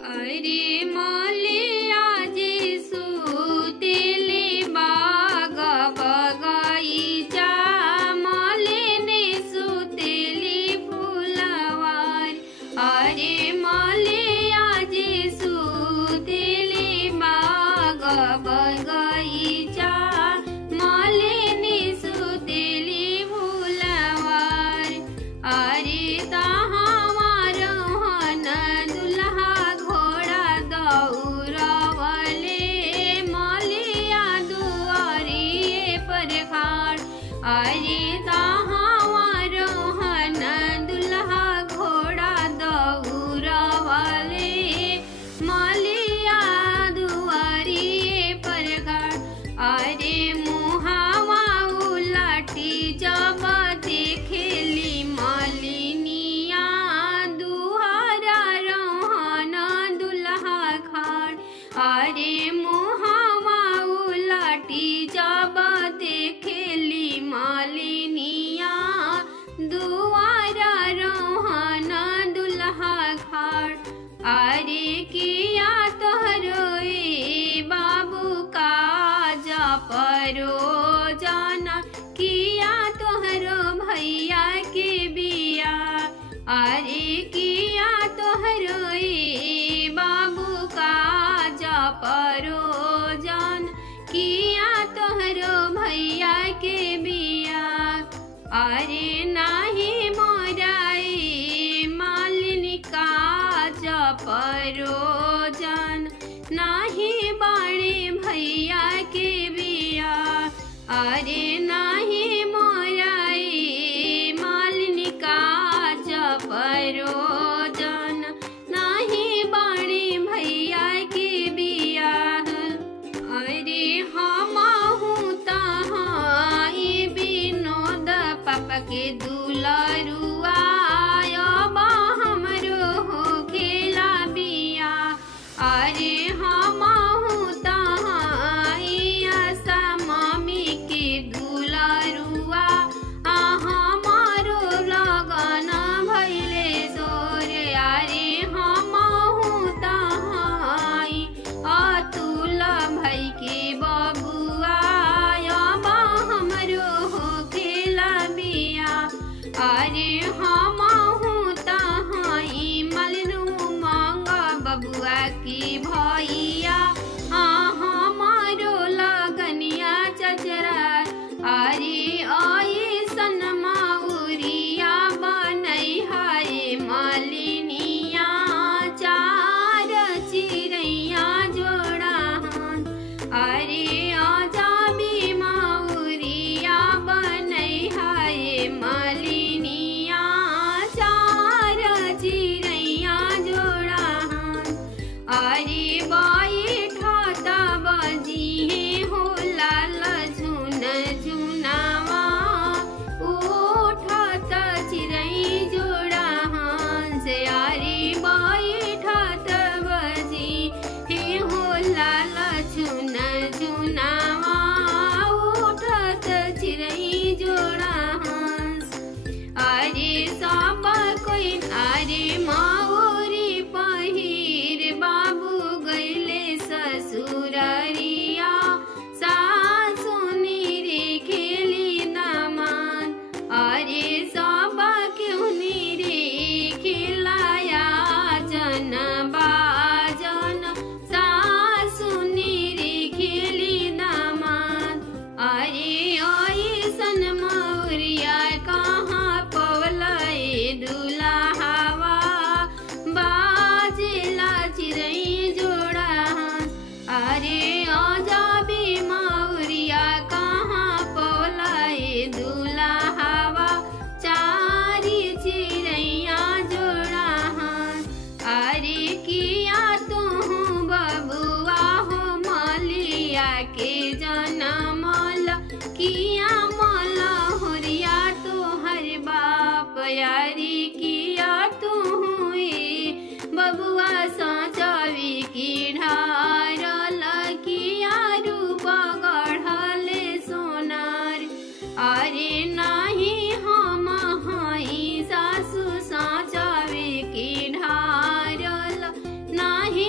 अरे मले आजे सुतेले बाग बगैचा मले ने सुतेली फुलवार। अरे मले आजे सुतेले बाग बगैचा मले ने सुतेली फुलवार। अरे अरे तहां रोहन दुल्हा घोड़ा दौड़वले मलिया दुआरी पर खड़। अरे मुहावा उलटी जब देखेली मलिनिया दुआरा रोहन दुल्हा खड़। अरे मुहावा उलटी जब देखेली मालिनिया दुआरा रोहन दुल्हा खड़। अरे किया तोहरो बाबू का जपरो जाना किया तोहरो भैया के बिया। अरे किया तोहरो बाबू का जपरो जान किया तोहरो भैया के बिया। अरे नाही मोराई मालिनी का जपरो जान नाही बाणे भैया के बिया। अरे नाही मोराई मालिनी का जपरो जान नाही बाणे भैया के बिया। अरे हमहु तहाँ विनोद पापा के दुलरुआ हमरो हो खेला बिया। अरे हमहु तहाँ आशा मम्मी के दुलरुआ हमारो लगन भैले सोरे। अरे हमहु तहाँ अतुल भाई के बबुआ हमरो हो खेला बिया। अरे हमहु तहाँ मलनू मांगा बबुआ की भैया हमारो लगनिया चचरा। अरे ऐसन मौरिया बनई है मालिनिया चार चिड़ैया जोड़ा। अरे आजाबी मौरिया बनई है मालिनिया चार चिड़ैया जोड़ा। अरे बैठत बजी हो लाल झुन झुनावा उठत चिड़ै जोड़ा से। अरे बैठत बजी हो लाल झुन झुनावा उठत चिड़ै जोड़ा। अरे सब कोई अरे मौरी पहिर बाबू गैले ससुररिया सासुनी रे खेली दामान। अरे सब क्यों रे खिलाया जन बाजन सासुनी रे खेली दामान। अरे ऐसन मौरिया कहाँ पवलए दुल्हावा बाजेला चिड़ै जोड़ा। अरे आजाबी मौरिया कहाँ पवलए दुल्हावा चारी चिड़ैया जोड़ा। अरे किया तुहू बबुआ हो मलिया के जनमल किया मला होरिया तोहर बाप। यारी किया तुहू बबुआ साँचवी की ढारल किया रूप गढ़ले सोनार। अरे नाही हम हई सासु साँचवी की ढारल नाही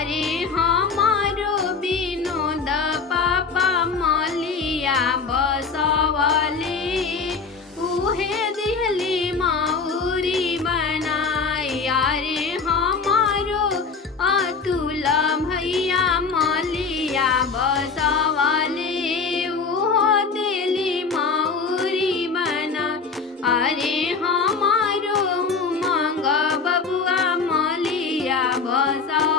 अरे हमारो विनोद पापा मलिया बसवले उहे दिहली मौरी बनाई। अरे हमारो अतुल भैया मलिया बसवले उहो दिली मौरी बनाई। अरे हमारो उमंग बबुआ मलिया बसवले